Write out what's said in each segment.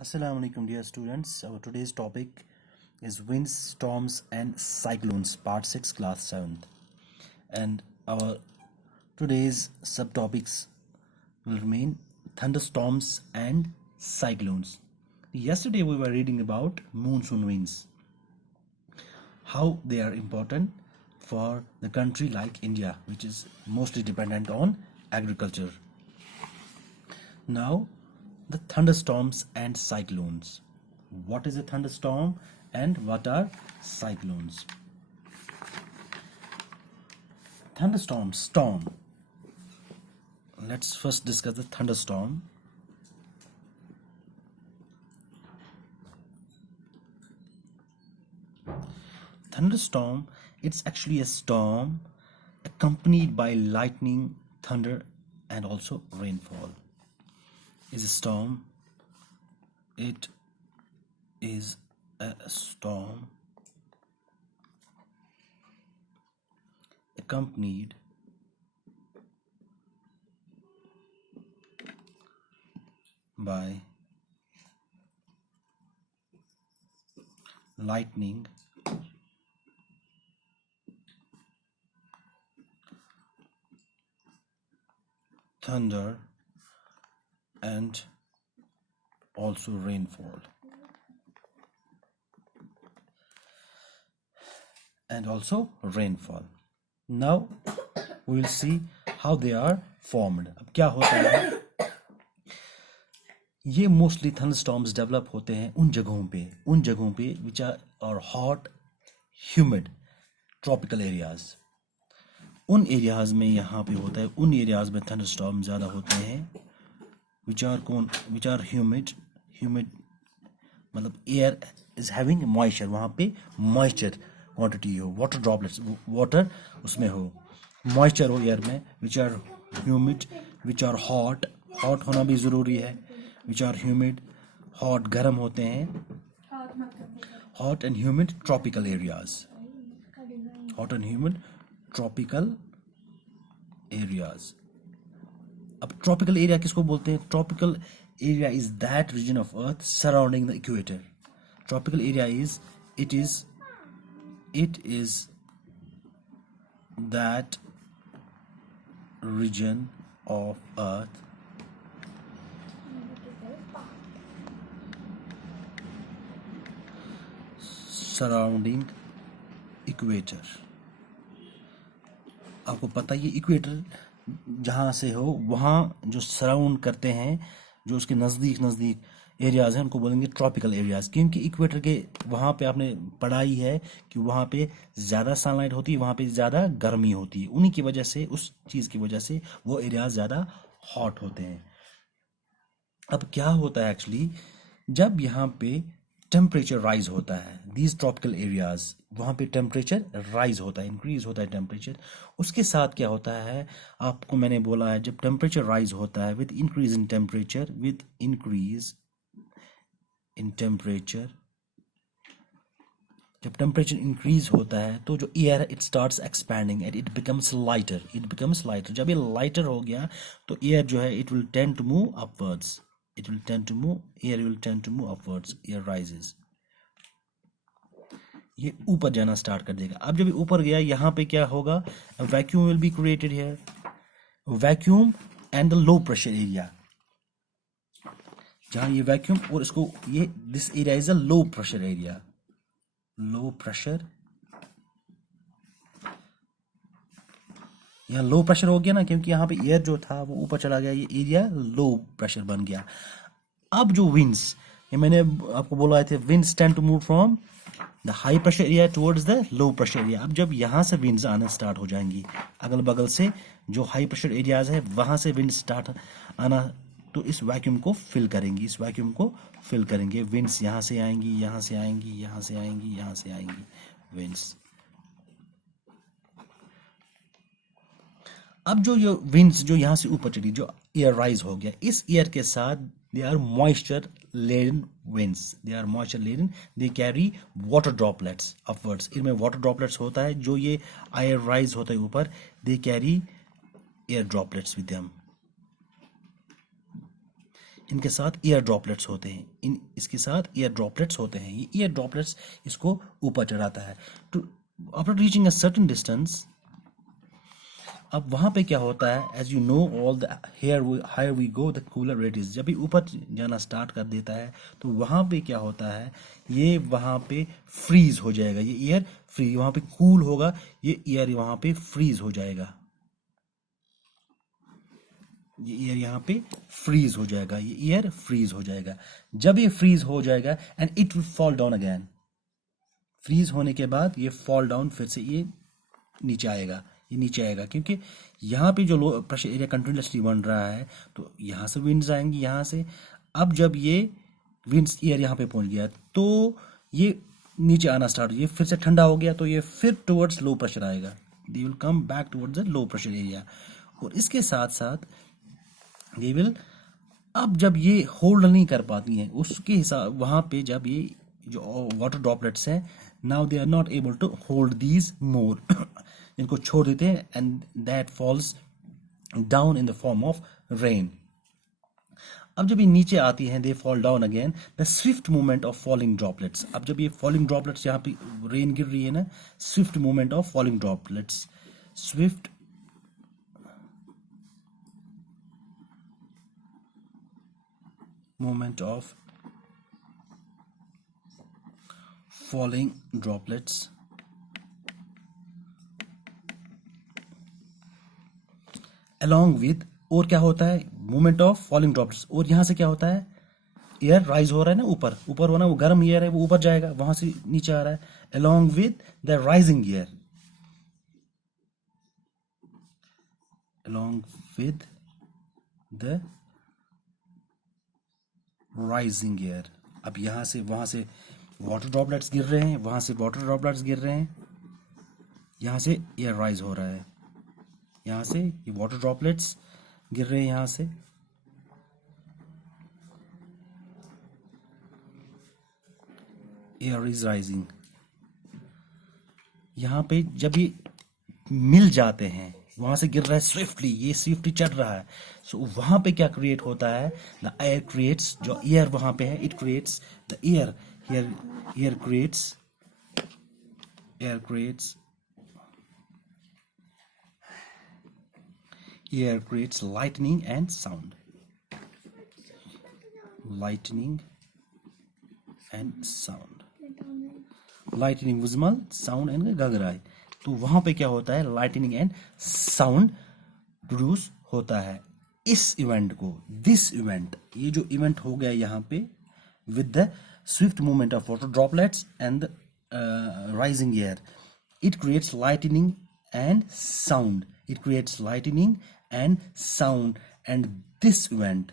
Assalamu alaikum, dear students. Our today's topic is winds, storms, and cyclones, part 6, class 7th. And our today's subtopics will remain thunderstorms and cyclones. Yesterday, we were reading about monsoon winds, how they are important for the country like India, which is mostly dependent on agriculture. Now, the thunderstorms and cyclones. What is a thunderstorm and what are cyclones? Thunderstorm, storm. Let's first discuss the thunderstorm. Thunderstorm, it's actually a storm accompanied by lightning, thunder, and also rainfall. Is a storm. It is a storm accompanied by lightning, thunder, and also rainfall. Now we will see how they are formed. अब क्या होता है, ये mostly thunderstorms develop होते हैं उन जगहों पे which are hot, humid, tropical areas. उन एरियाज में यहाँ पे होता है, उन एरियाज में थंडरस्टॉर्म ज़्यादा होते हैं which are humid मतलब एयर इज हैविंग मॉइस्चर, वहाँ पे मॉइस्चर क्वांटिटी हो, वाटर ड्रॉपलेट्स, वाटर उसमें हो, मॉइस्चर हो एयर में, which are humid, which are hot होना भी ज़रूरी है, विच आर ह्यूमिड, हॉट गर्म होते हैं, hot and humid tropical areas, hot and humid tropical areas. अब ट्रॉपिकल एरिया किसको बोलते हैं? Tropical area is that region of earth surrounding the equator. Tropical area it is that region of earth surrounding equator. आपको पता है ये equator जहाँ से हो, वहाँ जो सराउंड करते हैं, जो उसके नज़दीक एरियाज़ हैं, उनको बोलेंगे ट्रॉपिकल एरियाज़. क्योंकि इक्वेटर के वहाँ पे आपने पढ़ा ही है कि वहाँ पे ज़्यादा सनलाइट होती है, वहाँ पे ज़्यादा गर्मी होती है. उन्हीं की वजह से, उस चीज़ की वजह से वो एरियाज़ ज़्यादा हॉट होते हैं. अब क्या होता है एक्चुअली, जब यहाँ पे टेम्परेचर राइज होता है, दीज ट्रॉपिकल एरियाज, वहाँ पे टेम्परेचर राइज होता है, इंक्रीज होता है टेम्परेचर. उसके साथ क्या होता है, आपको मैंने बोला है, जब टेम्परेचर राइज होता है विद इंक्रीज इन टेम्परेचर, जब टेम्परेचर इंक्रीज होता है तो जो air it starts expanding and it becomes lighter. जब ये लाइटर हो गया तो एयर जो है it will tend to move upwards, air will tend to move upwards, air rises. ये ऊपर जाना स्टार्ट कर देगा. अब जब ये ऊपर गया, यहाँ पे क्या होगा, vacuum will be created here, vacuum and the low pressure area. जहाँ ये वैक्यूम और इसको ये this area is a low pressure area, यहाँ लो प्रेशर हो गया ना, क्योंकि यहाँ पे एयर जो था वो ऊपर चला गया, ये एरिया लो प्रेशर बन गया. अब जो विंड्स, ये मैंने आपको बोला थे, winds tend to move from the high pressure area towards the low pressure area. अब जब यहाँ से विंड्स आना स्टार्ट हो जाएंगी, अगल बगल से जो हाई प्रेशर एरियाज है वहाँ से विंड स्टार्ट आना, तो इस वैक्यूम को फिल करेंगे. विंड्स यहाँ से आएंगी विंड्स. अब जो ये विंड्स जो यहाँ से ऊपर चली, जो एयर राइज हो गया, इस एयर के साथ they are moisture laden winds, they carry water droplets upwards. इनमें वाटर ड्रॉपलेट्स होता है, जो ये एयर राइज होता है ऊपर, they carry air droplets with them. इनके साथ एयर ड्रॉपलेट्स होते हैं, इसके साथ एयर ड्रॉपलेट्स होते हैं। ये एयर ड्रॉपलेट्स इसको ऊपर चढ़ाता है। To after reaching a certain distance, अब वहाँ पे क्या होता है, as you know all the higher we go the cooler it is. जब भी ऊपर जाना स्टार्ट कर देता है तो वहाँ पे क्या होता है, ये वहाँ पे फ्रीज हो जाएगा, ये एयर फ्री, वहाँ पे कूल होगा, ये एयर वहाँ पे फ्रीज हो जाएगा, ये एयर यहाँ पे फ्रीज हो जाएगा, ये एयर फ्रीज हो जाएगा। जब ये फ्रीज हो जाएगा and it will fall down again, freeze होने के बाद ये फॉल डाउन, फिर से ये नीचे आएगा, ये नीचे आएगा, क्योंकि यहाँ पे जो लो प्रेशर एरिया कंटिन्यूसली बन रहा है, तो यहाँ से विंड्स आएंगी, यहाँ से। अब जब ये विंड्स एयर यहाँ पे पहुँच गया तो ये नीचे आना स्टार्ट, ये फिर से ठंडा हो गया, तो ये फिर टुवर्ड्स लो प्रेशर आएगा, they will come back towards the low pressure area. और इसके साथ साथ दे विल, अब जब ये होल्ड नहीं कर पाती हैं, उसके हिसाब वहाँ पे जब ये जो वाटर ड्रॉपलेट्स हैं, now they are not able to hold these more, इनको छोड़ देते हैं and that falls down in the form of rain. अब जब ये नीचे आती हैं, they fall down again, the swift movement of falling droplets. अब जब ये फॉलिंग ड्रॉपलेट्स, यहाँ पे रेन गिर रही है ना, Swift movement of falling droplets, Swift movement of falling droplets along with, और क्या होता है, movement of falling droplets, और यहाँ से क्या होता है, एयर राइज हो रहा है ना, ऊपर ऊपर होना, वो गर्म एयर है, वो ऊपर जाएगा, वहां से नीचे आ रहा है, along with the rising air, along with the rising air. अब यहाँ से वहाँ से वाटर ड्रॉपलेट्स गिर रहे हैं, वहाँ से वाटर ड्रॉपलेट्स गिर रहे हैं, यहाँ से एयर राइज हो रहा है, यहाँ से ये वाटर ड्रॉपलेट्स गिर रहे हैं, यहाँ से एयर इज राइजिंग। यहाँ पे जब ये मिल जाते हैं, वहां से गिर रहा है स्विफ्टली, ये स्विफ्टली चढ़ रहा है, सो वहां पे क्या क्रिएट होता है, द एयर क्रिएट्स, जो एयर वहां पे है, it creates the air, air creates lightning and sound, lightning visible, sound and Gagrai. तो वहां पे क्या होता है, लाइटनिंग एंड साउंड प्रोड्यूस होता है। इस इवेंट को, दिस इवेंट, ये जो इवेंट हो गया यहाँ पे, with the swift movement of water droplets and rising air, it creates lightning and sound, it creates lightning and sound, and this event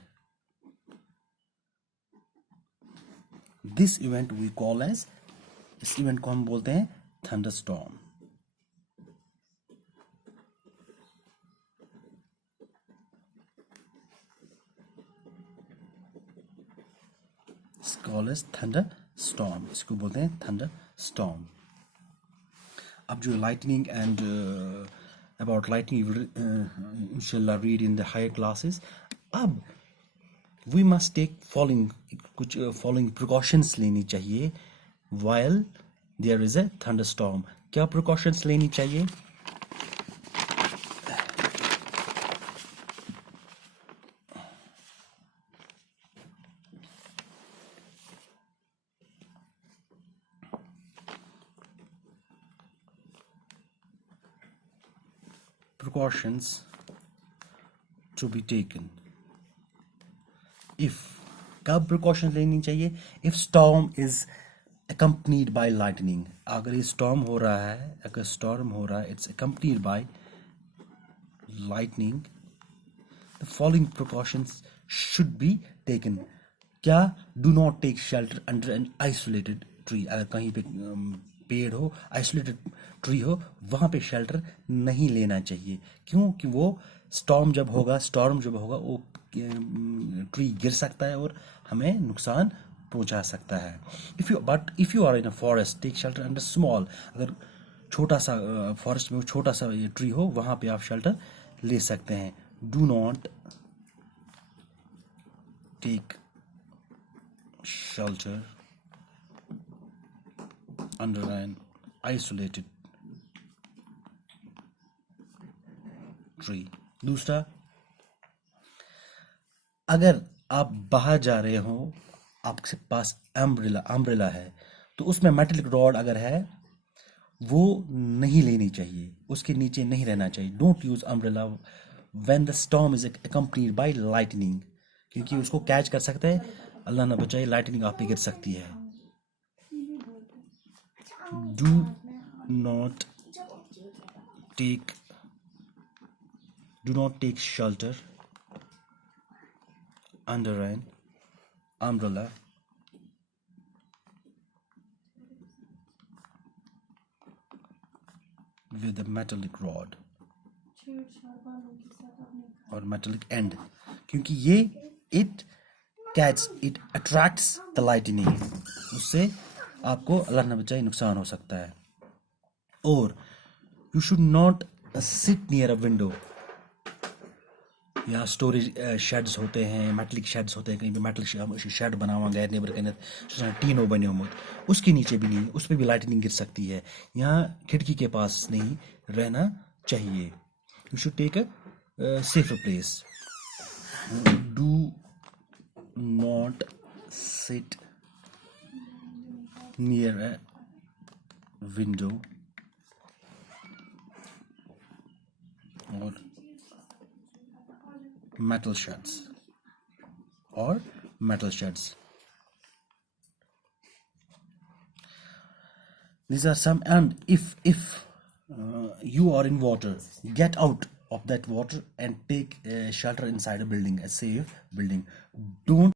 we call as, इस इवेंट को हम बोलते हैं थंडरस्टॉर्म। कॉल एज थंडरस्टॉर्म, इसको बोलते हैं थंडरस्टॉर्म। अब जो लाइटनिंग एंड अबाउट लाइटनिंग इंशाल्लाह read in the higher classes. अब वी मस्ट टेक फॉलोइंग, कुछ फॉलोइंग प्रिकॉशंस लेनी चाहिए while there is a thunderstorm। क्या प्रिकॉशंस लेनी चाहिए, precautions to be taken if, कब प्रिकॉशन लेनी चाहिए, if storm is accompanied by lightning, अगर ये स्टॉर्म हो रहा है, अगर स्टॉर्म हो रहा है, it's accompanied by lightning, the following precautions should be taken। क्या, do not take shelter under an isolated tree, अगर कहीं पे पेड़ हो, आइसोलेटेड ट्री हो, वहां पे शेल्टर नहीं लेना चाहिए, क्योंकि वो स्टॉर्म जब होगा वो ट्री गिर सकता है और हमें नुकसान पहुंचा सकता है। If you are in a forest, take shelter under small, अगर छोटा सा फॉरेस्ट में छोटा सा ये ट्री हो, वहां पे आप शेल्टर ले सकते हैं। Do not take shelter under an isolated tree. दूसरा, अगर आप बाहर जा रहे हो, आपके पास अम्ब्रेला है, तो उसमें मेटलिक रॉड अगर है वो नहीं लेनी चाहिए, उसके नीचे नहीं रहना चाहिए. Don't use umbrella when the storm is accompanied by lightning, क्योंकि उसको कैच कर सकते हैं. अल्लाह ना बचाए, लाइटनिंग आप पे गिर सकती है. Do not take shelter under an umbrella with a metallic rod or metallic end, क्योंकि ये it attracts the lightning, उससे आपको अल्लाह न बचाए नुकसान हो सकता है. और you should not sit near a window. यहाँ स्टोरेज शेड्स होते हैं, मेटलिक शेड्स होते हैं, कहीं पे मेटलिक शेड बना हुआ गैर नेबर के अंदर टीनो बने हुए, उसके नीचे भी नहीं, उस पर भी लाइटनिंग गिर सकती है. यहाँ खिड़की के पास नहीं रहना चाहिए. You should take a safer place. Do not sit near a window और metal sheds. These are some. And if you are in water, get out of that water and take shelter inside a building, a safe building. Don't